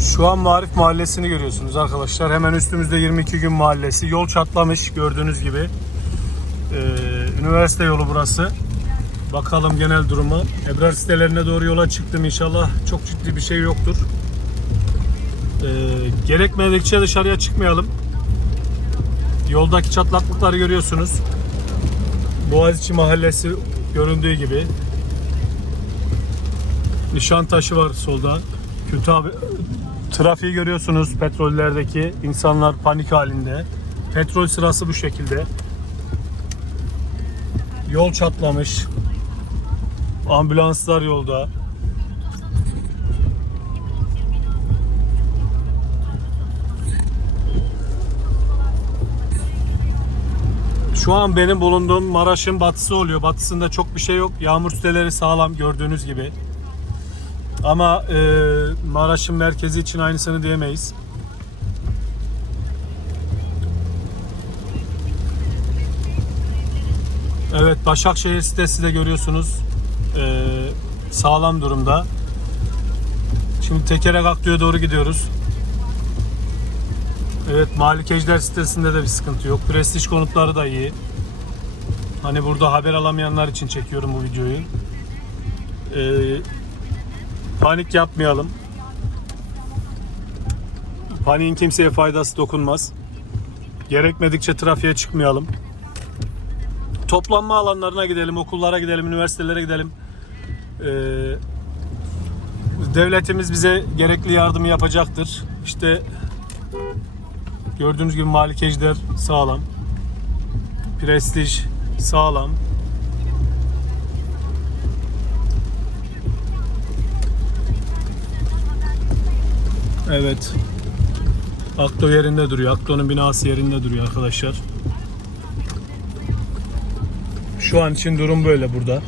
Şu an Marif Mahallesi'ni görüyorsunuz arkadaşlar. Hemen üstümüzde 22 gün mahallesi. Yol çatlamış gördüğünüz gibi. Ee, üniversite yolu burası. Bakalım genel durumu. Ebrar sitelerine doğru yola çıktım inşallah. Çok ciddi bir şey yoktur. Ee, gerekmedikçe dışarıya çıkmayalım. Yoldaki çatlaklıkları görüyorsunuz. Boğaziçi Mahallesi göründüğü gibi. Nişantaşı var solda. Kötü abi. Trafiği görüyorsunuz petrollerdeki insanlar panik halinde. Petrol sırası bu şekilde. Yol çatlamış. Ambulanslar yolda. Şu an benim bulunduğum Maraş'ın batısı oluyor. Batısında çok bir şey yok. Yağmur siteleri sağlam gördüğünüz gibi. Ama e, Maraş'ın merkezi için aynısını diyemeyiz. Evet Başakşehir sitesi de görüyorsunuz e, sağlam durumda. Şimdi Tekerek Aklı'ya doğru gidiyoruz. Evet Malikejder sitesinde de bir sıkıntı yok. Prestij konutları da iyi. Hani burada haber alamayanlar için çekiyorum bu videoyu. Ee, panik yapmayalım. Paniğin kimseye faydası dokunmaz. Gerekmedikçe trafiğe çıkmayalım. Toplanma alanlarına gidelim, okullara gidelim, üniversitelere gidelim. Ee, devletimiz bize gerekli yardımı yapacaktır. İşte gördüğünüz gibi Malikejder sağlam. Prestij sağlam. Evet. Akto yerinde duruyor. Akto'nun binası yerinde duruyor arkadaşlar. Şu an için durum böyle burada.